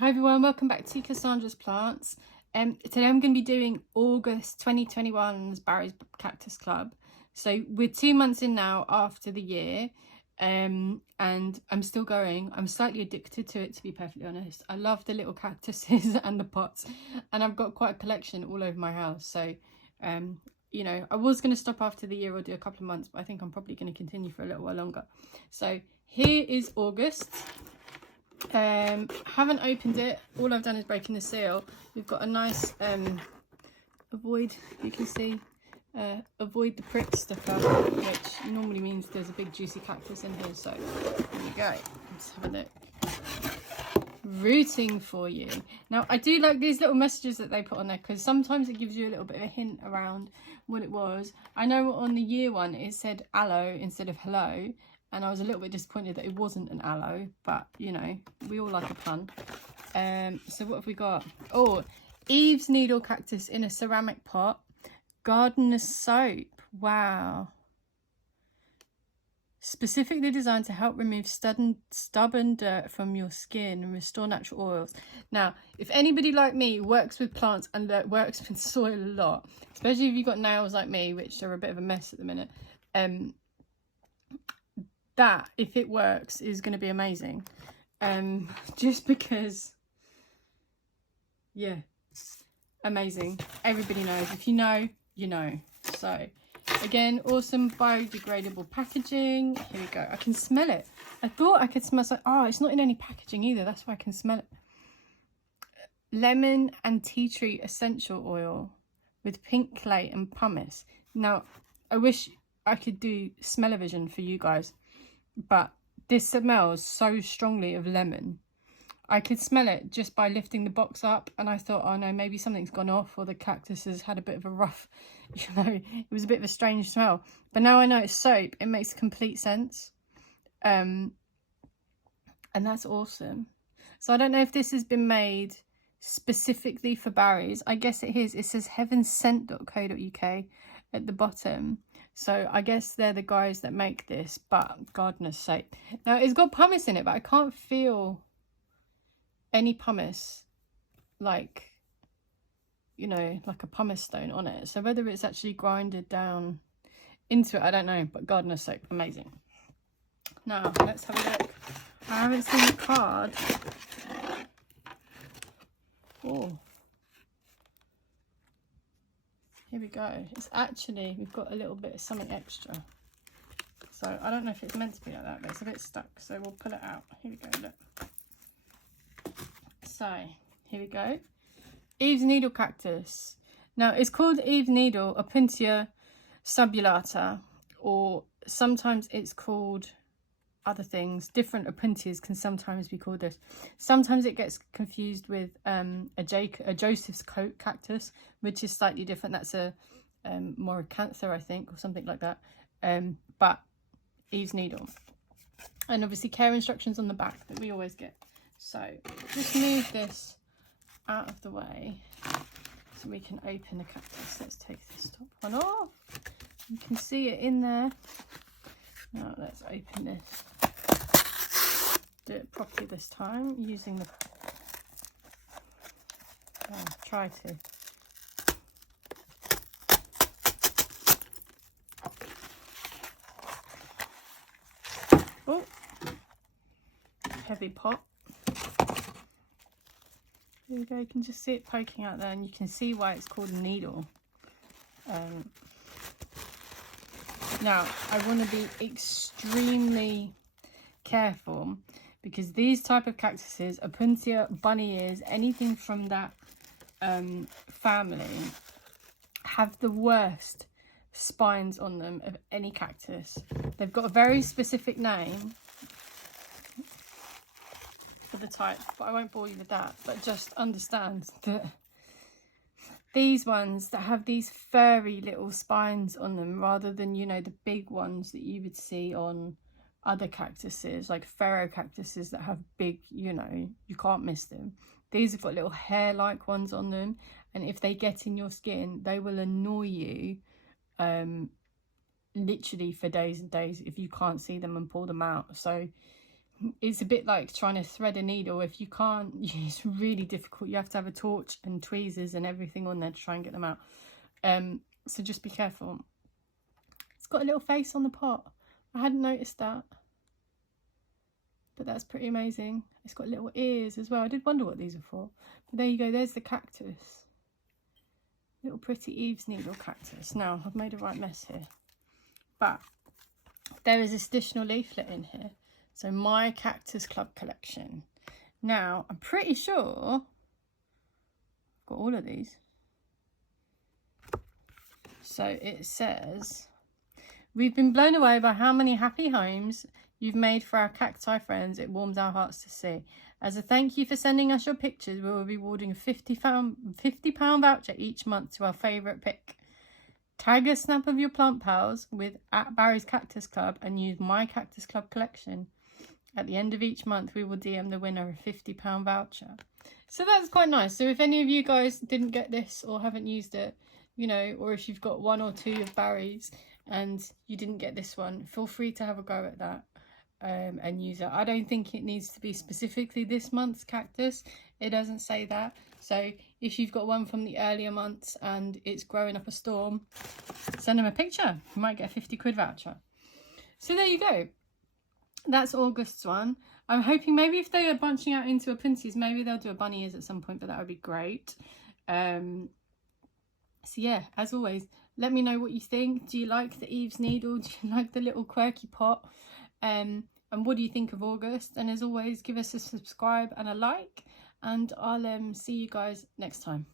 Hi everyone, welcome back to Cassandra's Plants. Today I'm going to be doing August 2021's Barry's Cactus Club. So we're 2 months in now after the year, and I'm still going. I'm slightly addicted to it, to be perfectly honest. I love the little cactuses and the pots, and I've got quite a collection all over my house. So you know, I was going to stop after the year or do a couple of months, but I think I'm probably going to continue for a little while longer. So here is August. Haven't opened it. All I've done is breaking the seal. We've got a nice avoid, you can see, avoid the prick sticker, which normally means there's a big juicy cactus in here. So here we go. Let's have a look. Rooting for you. Now I do like these little messages that they put on there, because sometimes it gives you a little bit of a hint around what it was. I know on the year one it said aloe instead of hello, and I was a little bit disappointed that it wasn't an aloe, but you know, we all like a pun. So what have we got? Oh, Eve's needle cactus in a ceramic pot, gardener's soap. Wow. Specifically designed to help remove stubborn dirt from your skin and restore natural oils. Now, if anybody like me works with plants and works with soil a lot, especially if you've got nails like me, which are a bit of a mess at the minute, that, if it works, is going to be amazing. Just because, yeah, amazing. Everybody knows. If you know, you know. So again, awesome biodegradable packaging. Here we go. I can smell it. I thought I could smell, oh, it's not in any packaging either. That's why I can smell it. Lemon and tea tree essential oil with pink clay and pumice. Now, I wish I could do smell-o-vision for you guys, but this smells so strongly of lemon. I could smell it just by lifting the box up, and I thought, oh no, maybe something's gone off, or the cactus has had a bit of a rough, you know, it was a bit of a strange smell. But now I know it's soap, it makes complete sense. And that's awesome. So I don't know if this has been made specifically for Barry's. I guess it is. It says heavenscent.co.uk at the bottom. So I guess they're the guys that make this, but gardener's soap. Now it's got pumice in it, but I can't feel any pumice, like, you know, like a pumice stone on it. So whether it's actually grinded down into it, I don't know, but gardener soap, amazing. Now let's have a look. I haven't seen the card. Oh, here we go. It's actually, we've got a little bit of something extra. So I don't know if it's meant to be like that, but it's a bit stuck, so we'll pull it out. Here we go, look. So here we go. Eve's needle cactus. Now it's called Eve's needle, Opuntia subulata, or sometimes it's called other things. Different Opuntias can sometimes be called this. Sometimes it gets confused with a Joseph's coat cactus, which is slightly different. That's a Moricantha, I think, or something like that. But Eve's needle, and obviously care instructions on the back that we always get. So just move this out of the way so we can open the cactus. Let's take this top one off. You can see it in there. Now let's open this. Do it properly this time using the... Oh, try to. Oh, heavy pot. There we go, you can just see it poking out there, and you can see why it's called a needle. Now, I want to be extremely careful, because these type of cactuses, Opuntia, bunny ears, anything from that family, have the worst spines on them of any cactus. They've got a very specific name for the type, but I won't bore you with that. But just understand that these ones that have these furry little spines on them, rather than, you know, the big ones that you would see on other cactuses, like pharaoh cactuses that have big, you know, you can't miss them. These have got little hair-like ones on them, and if they get in your skin, they will annoy you literally for days and days if you can't see them and pull them out. So it's a bit like trying to thread a needle. If you can't, it's really difficult. You have to have a torch and tweezers and everything on there to try and get them out. So just be careful. It's got a little face on the pot. I hadn't noticed that, but that's pretty amazing. It's got little ears as well. I did wonder what these are for, but there you go. There's the cactus. Little pretty Eve's needle cactus. Now, I've made a right mess here, but there is this additional leaflet in here. So, my Cactus Club collection. Now, I'm pretty sure I've got all of these. So, it says, we've been blown away by how many happy homes you've made for our cacti friends. It warms our hearts to see. As a thank you for sending us your pictures, we will be awarding a £50 voucher each month to our favourite pick. Tag a snap of your plant pals with @Barry's Cactus Club and use my Cactus Club collection. At the end of each month, we will DM the winner a £50 voucher. So that's quite nice. So if any of you guys didn't get this or haven't used it, you know, or if you've got 1 or 2 of Barry's and you didn't get this one, feel free to have a go at that. And use it. I don't think it needs to be specifically this month's cactus. It doesn't say that. So if you've got one from the earlier months and it's growing up a storm, send them a picture. You might get a £50 voucher. So there you go. That's August's one. I'm hoping maybe if they are bunching out into a pinsies, maybe they'll do a bunny ears at some point, but that would be great. So yeah, as always, let me know what you think. Do you like the Eve's needle? Do you like the little quirky pot? And what do you think of August? And as always, give us a subscribe and a like, and I'll see you guys next time.